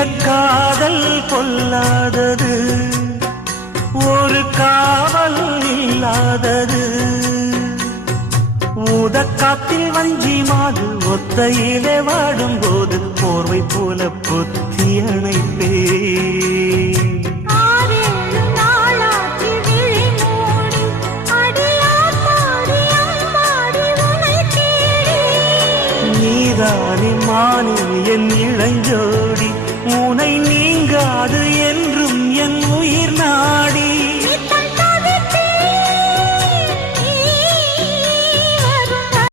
காதல் கொல்லாதது, ஒரு காவல் இல்லாதது. ஊதக்காத்தில் வஞ்சி மாது ஒத்தையிலே வாடும்போது போர்வை போல பொத்தி அணைப்பே. நீதானே மானே என் இளஞ்சோடி, உனை நீங்காது என்றும் என் உயிர் நாடி.